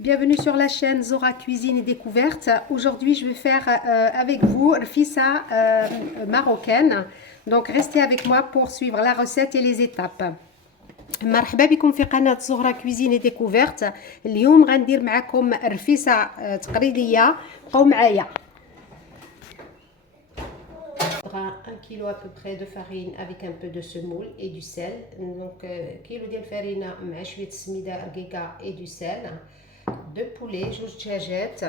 Bienvenue sur la chaîne Zora Cuisine et Découverte. Aujourd'hui, je vais faire avec vous rfissa marocaine. Donc, restez avec moi pour suivre la recette et les étapes. مرحبا بكم في قناة زهرة كويزين ديكوفيرت. اليوم غندير معكم رفيسة تقليدية. بقاو معايا. Un kilo à peu près de farine avec un peu de semoule et du sel. Donc kilo ديال الفرينة مع شوية السميدة رقيقة et du sel. De poulet, جوج دجاجات.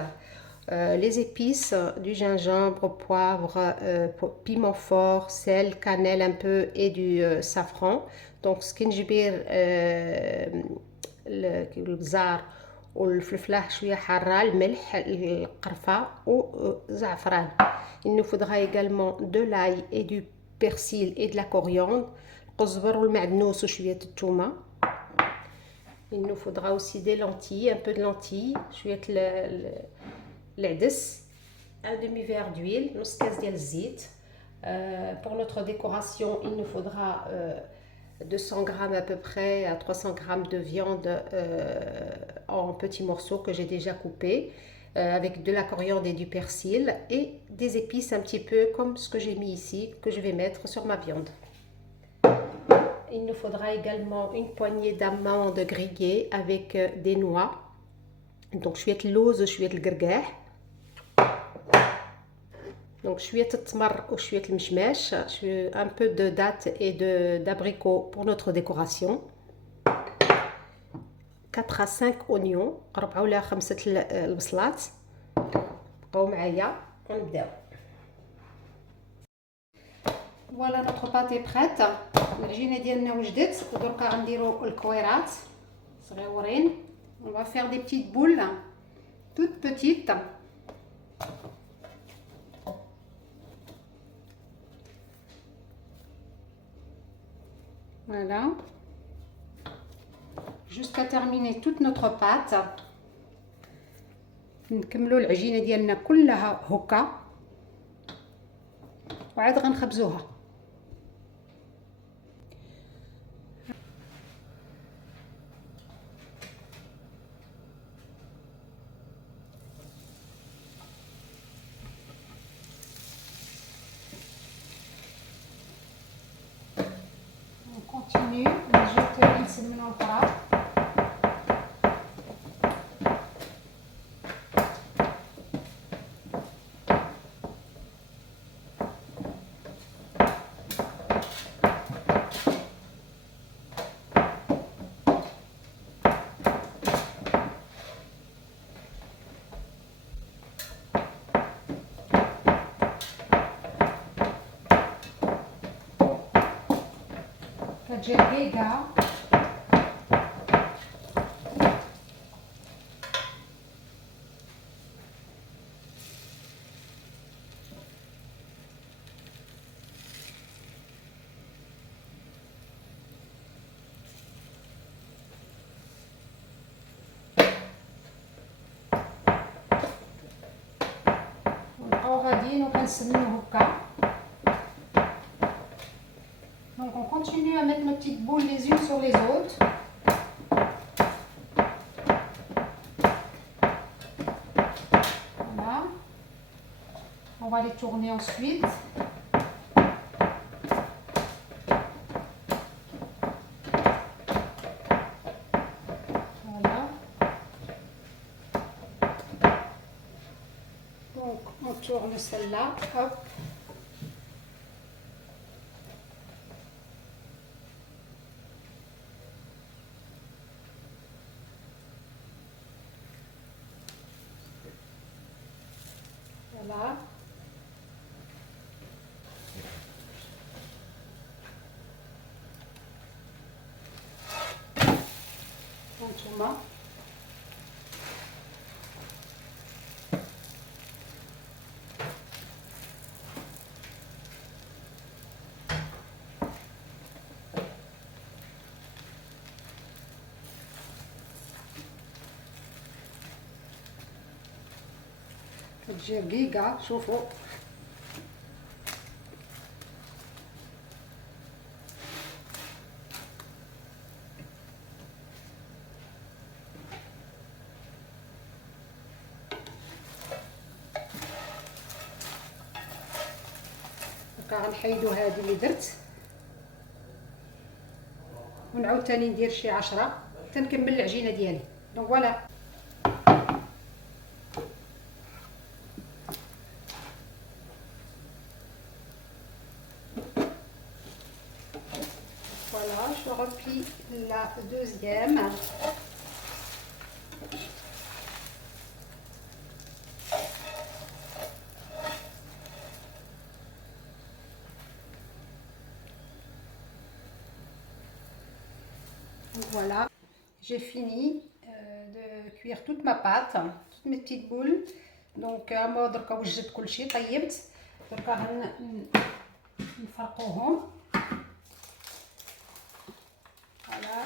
Les épices, du gingembre, poivre, piment fort, sel, cannelle un peu et du safran. Donc سكنجبير, البزار والفلفله شويه حاره, الملح, القرفه وزعفران. Il nous faudra également de l'ail et du persil et de la coriandre, القزبر والمعدنوس وشويه الثومه. Il nous faudra aussi des lentilles, un peu de lentilles, شويه العدس, un demi-verre d'huile, نص كاس ديال الزيت. Pour notre décoration, il nous faudra 200 grammes à peu près à 300 grammes de viande en petits morceaux que j'ai déjà coupés, avec de la coriandre et du persil et des épices un petit peu comme ce que j'ai mis ici, que je vais mettre sur ma viande. Il nous faudra également une poignée d'amandes grillées avec des noix. Donc شوية اللوز وشوية القرقاح. Donc شوية التمر وشوية المشماش, un peu de dattes et d'abricots pour notre décoration. 4 à 5 oignons, 4 ولا 5 البصلات. بقاو معايا ونبداو. Voilà, notre pâte est prête. العجينه ديالنا وجدت ودركا غنديروا الكويرات صغيورين. On va faire des petites boules toutes petites. Voilà, jusqu'à terminer toute notre pâte. نكملوا العجينه ديالنا كلها هكا وعاد غنخبزوها. On continue, نجيو نسمنوا الفراغ. كتجي رقيقة. ونبقاو غاديين وكنسمنو هكا. Donc on continue à mettre nos petites boules les unes sur les autres. Voilà. On va les tourner ensuite. Voilà. Donc on tourne celle-là. Hop. Voilà. Lentement. كتجي رقيقة, شوفوا. دركا غنحيدو هادي اللي درت ونعاود تاني ندير شي 10 تنكمل العجينه ديالي. دونك فوالا. Voilà, je replie la deuxième. Donc voilà, j'ai fini de cuire toute ma pâte, toutes mes petites boules. Donc اما دركا وجدت كلشي طيبت، دركا نفرقوهم. Voilà.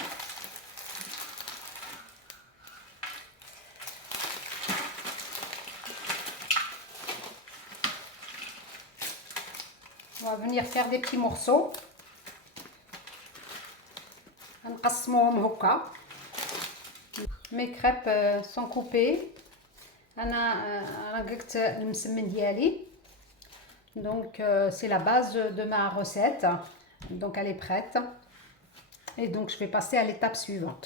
On va venir faire des petits morceaux. نقسموهم هكا. Mes crêpes sont coupées. انا رققت المسمن ديالي. Donc c'est la base de ma recette. Donc elle est prête. Et donc je vais passer à l'étape suivante.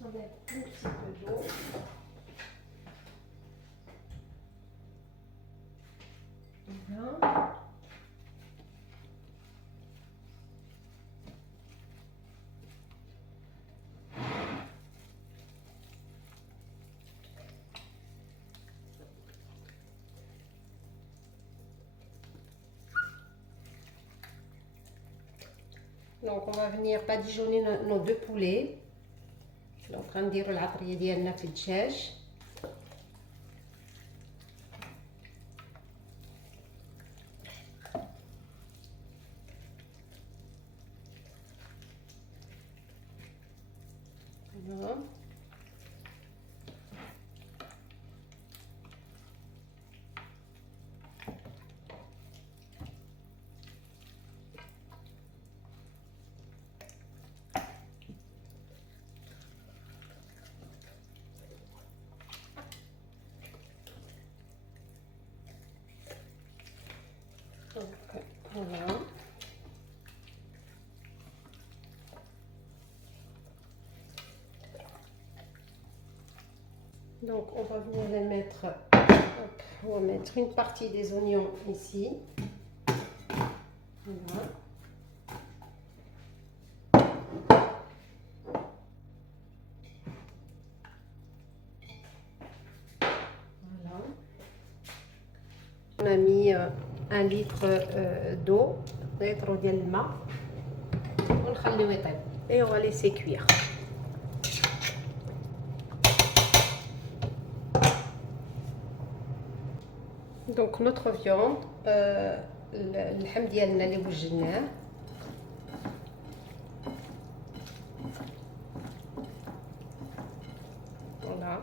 On va mettre un petit peu d'eau. Voilà. Donc on va venir badigeonner nos deux poulets. Donc غنديروا العطريه ديالنا في الدجاج. Voilà. Donc on va venir les mettre, on va mettre une partie des oignons ici. Voilà. Voilà. On a mis 1 litre d'eau, litre ديال الماء ونخليوه يطيب et on va laisser cuire. Donc notre viande, اللحم ديالنا اللي وجدناه voilà.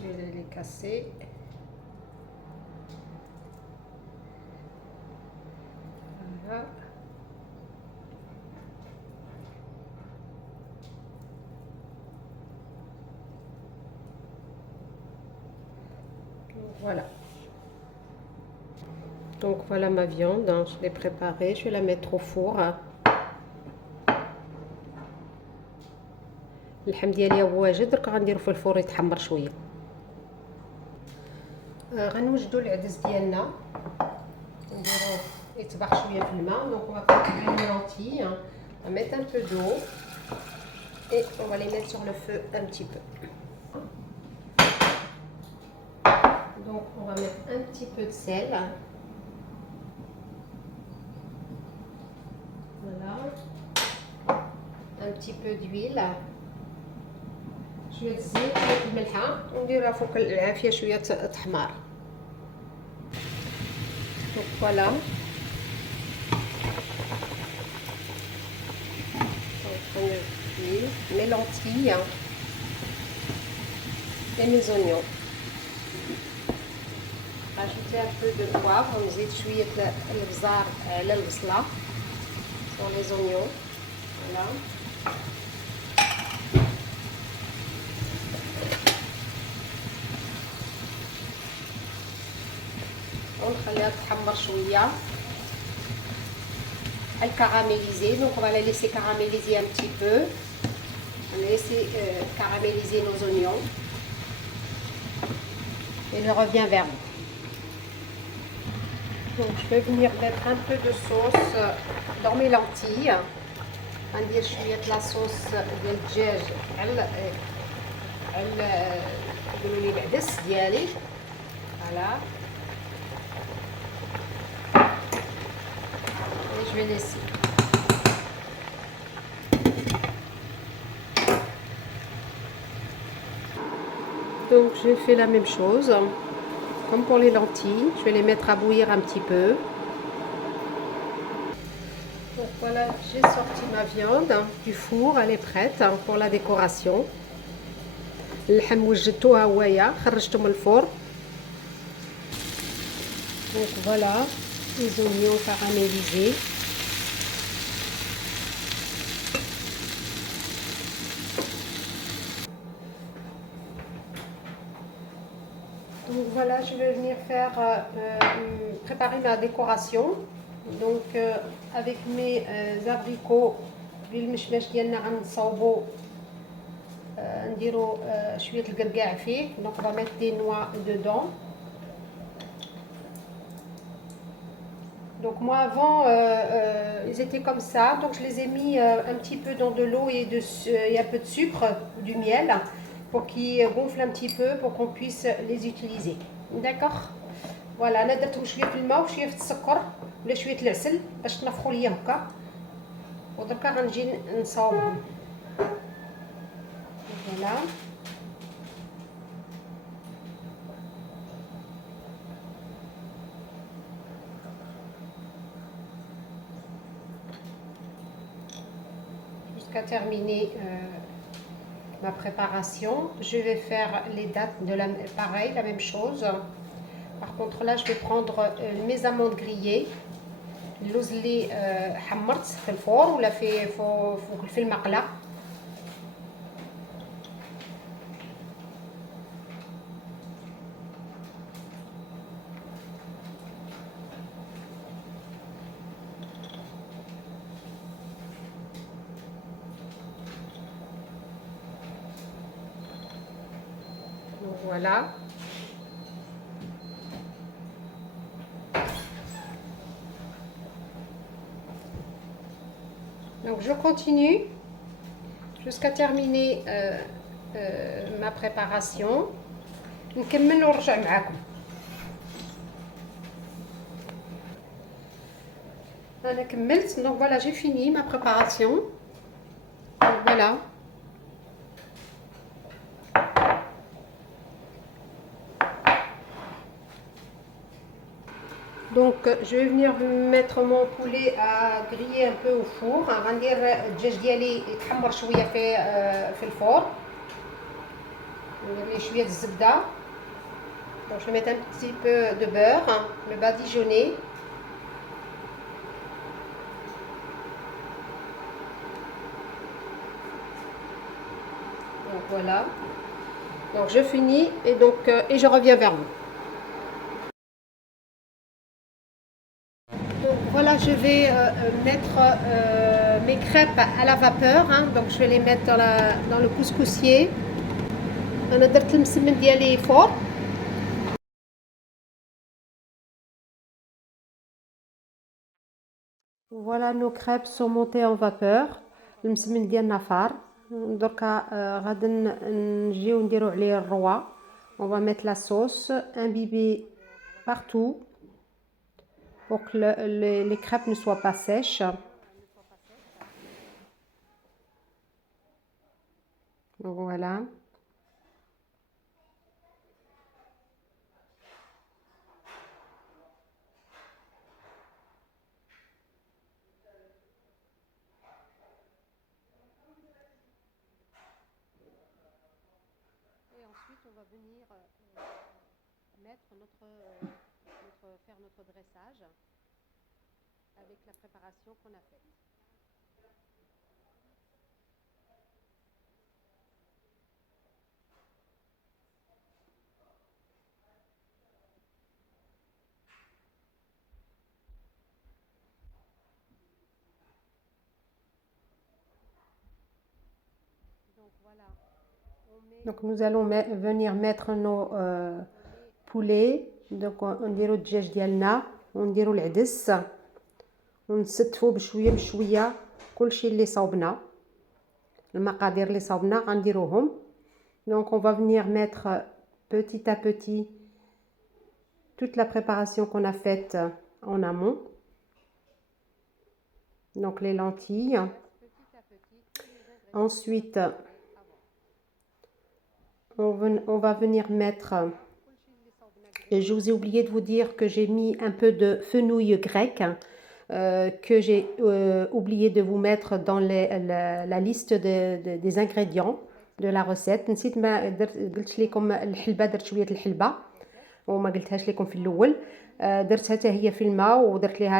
Je vais les casser. Voilà. Voilà. Donc voilà ma viande, hein, je l'ai préparée, je vais la mettre au four. اللحم ديالي هو واجد، درك غنديرو في الفور يتحمر شويه. غنوجدو العدس ديالنا نديروه يطبخ شويه في الماء. دونك on va préparer les lentilles, on va mettre un peu d'eau et on va les mettre sur le feu un petit peu. Donc on va mettre un petit peu de sel. Voilà. Un petit peu d'huile. شويه الزيت شويه الملحه ونديرها فوق العافيه شويه تحمار. دونك فوالا. mes lentilles et mes oignons. rajouter un peu de poivre ونزيد شوية البزار على البصلة sur les oignons. Voilà. ونخليها تتحمر شوية. Elle caraméliser, donc on va la laisser caraméliser un petit peu. On va laisser caraméliser nos oignons. Et je reviens vers vous. Donc je vais venir mettre un peu de sauce dans mes lentilles. غندير شوية لاصوص ديال الدجاج على قولوا لي العدس ديالي. Voilà. Et je vais laisser. Donc j'ai fait la même chose comme pour les lentilles. Je vais les mettre à bouillir un petit peu. Donc voilà, j'ai sorti ma viande du four, elle est prête pour la décoration. اللحم وجدتوها هوايه خرجته من الفور. Donc voilà, les oignons caramélisés. Donc voilà, je vais venir faire préparer ma décoration. Donc avec mes abricots بالمشماش ديالنا غنصاوبو نديرو شويه القرقاع فيه. Donc on va mettre des noix dedans. Donc moi avant ils étaient comme ça, donc je les ai mis un petit peu dans de l'eau et un peu de sucre, du miel, pour qu'ils gonflent un petit peu, pour qu'on puisse les utiliser. D'accord. Voilà, انا درتهم شويه في الماء وشويه في السكر ولا شويه العسل باش تنفخوا ليا هكا، ودركا غنجي نصاوبهم. Voilà. Jusqu'à terminer ma préparation, je vais faire les dattes de pareil, la même chose. Par contre là je vais prendre mes amandes grillées. اللوز اللي حمرت في الفور ولا في المقله. Donc voilà. Donc je continue jusqu'à terminer ma préparation. نكمل ونرجع معاكم. أنا كملت. Donc voilà, j'ai fini ma préparation. Donc voilà. Donc je vais venir mettre mon poulet à griller un peu au four. غندير الدجاج ديالي يتحمر شويه في الفور. ندير ليه شويه الزبده. Donc je vais mettre un petit peu de beurre, le badigeonner. Donc voilà. Donc je finis et je reviens vers vous. Donc voilà, je vais mettre mes crêpes à la vapeur. Donc je vais les mettre dans le couscoussier. أنا درت المسمن ديالي فوق. Voilà, nos crêpes sont montées en vapeur. المسمن ديالنا فار. دركا غادي نجيو نديرو عليه الروا. On va mettre la sauce imbibée partout pour que les crêpes ne soient pas sèches. Donc voilà. Et ensuite on va venir faire notre dressage avec la préparation qu'on a faite. Donc voilà. Donc nous allons venir mettre nos poulets. Donc نديرو الدجاج ديالنا ونديرو العدس ونستفو بشويه بشويه كلشي اللي صاوبنا المقادير اللي صاوبنا غنديروهم. Donc on va venir mettre petit à petit toute la préparation qu'on a faite en amont. Donc les lentilles. Ensuite on va venir mettre, et je vous ai oublié de vous dire que j'ai mis un peu de fenouil grec que j'ai oublié de vous mettre dans la liste des ingrédients de la recette. نسيت ما قلت لكم الحلبة، درت شوية الحلبة وما قلتهاش لكم في الأول. درتها حتى هي في الماء ودرت ليها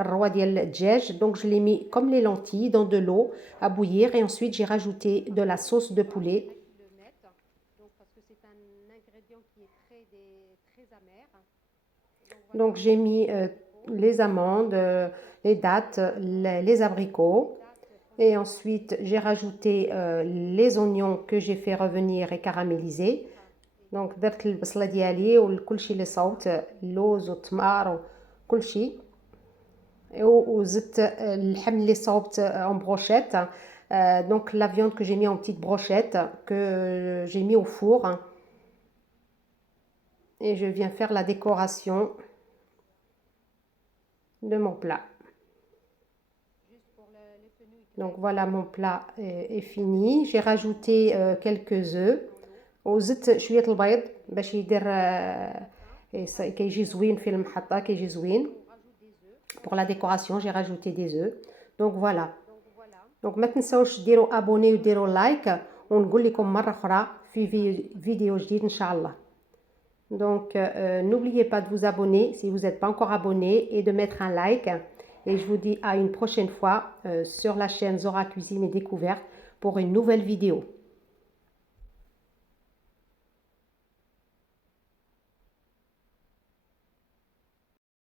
الروا ديال الدجاج. Donc je l'ai mis comme les lentilles dans de l'eau à bouillir et ensuite j'ai rajouté de la sauce de poulet. Donc j'ai mis les amandes, les dattes, les abricots et ensuite j'ai rajouté les oignons que j'ai fait revenir et caraméliser. Donc درت البصلة ديالي وكلشي اللي صوت اللوز والتمار وكلشي وزدت اللحم اللي صوبت en brochette. Donc la viande que j'ai mis en petites brochettes que j'ai mis au four et je viens faire la décoration de mon plat. Donc voilà, mon plat est fini. J'ai rajouté quelques œufs وزدت شويه البيض باش يدير كيجي زوين في المحطه، كيجي زوين. Pour la décoration j'ai rajouté des œufs. Donc voilà. Donc ما تنساوش ديروا ابوني وديروا لايك ونقول لكم مره اخرى في فيديو جديد ان شاء الله. Donc n'oubliez pas de vous abonner si vous n'êtes pas encore abonné et de mettre un like. Et je vous dis à une prochaine fois sur la chaîne Zora Cuisine et Découverte pour une nouvelle vidéo.